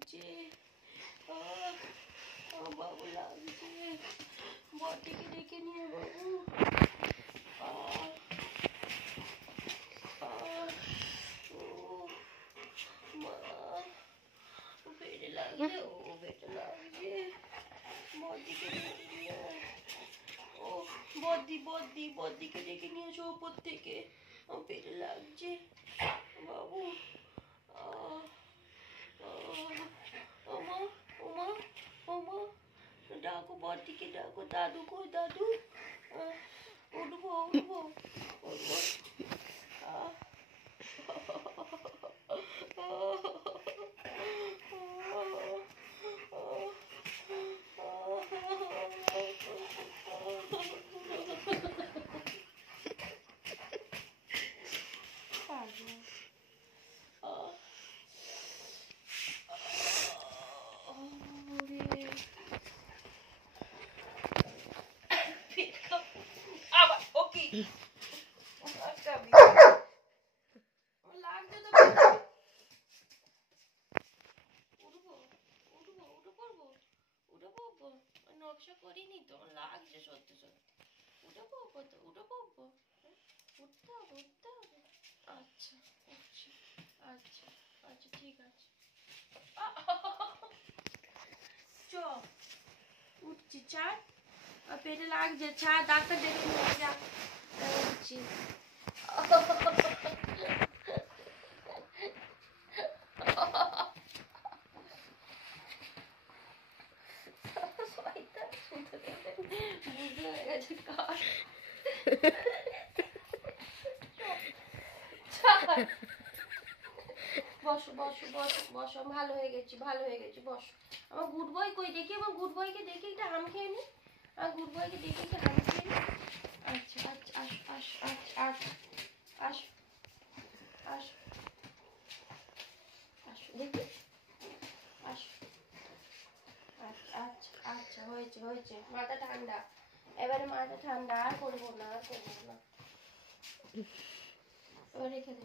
লাগছে, বাবু লাগছে, বটিকে ডেকে নিয়ে বাবু। পেটে লাগছে, পেটে লাগছে, বটিকে ডেকে নিয়ে। বদ্দিকে ডেকে নিয়েছো ওপর থেকে, পেটে লাগছে বাবু। ওমা ওমা ওমা, ডাকো বদ্দিকে ডাকো। দাদু কই দাদু? উঠবো উঠবো উঠবো। নকশা করিনি তো, লাগছে সত্যি সত্যি। উঠে পড়বো তো, উঠে পড়বো, উঠতে হবে উঠতে হবে। আচ্ছা উঠছি, আচ্ছা আচ্ছা ঠিক আছে। চ উঠছি, চার পেটে লাগছে, চা ডাক্তার ডেকে নিয়ে যা। উঠছি। বসো বসো বসো বসো, ভালো হয়ে গেছি ভালো হয়ে গেছি, বসো। আমার গুড বয় কই, দেখি আমার গুড বয়কে দেখি একটা হাম খেয়ে নি। আমার গুড বয়কে দেখি একটা হাম খেয়ে নি। আচ্ছা আচ্ছা আস আস আস আস আস আস দেখি আস। আচ্ছা আচ্ছা আচ্ছা, হয়েছে হয়েছে, মাথা ঠান্ডা, এবারে মাথা ঠান্ডা, আর করবো না আর করবো না। এবার রেখে দে।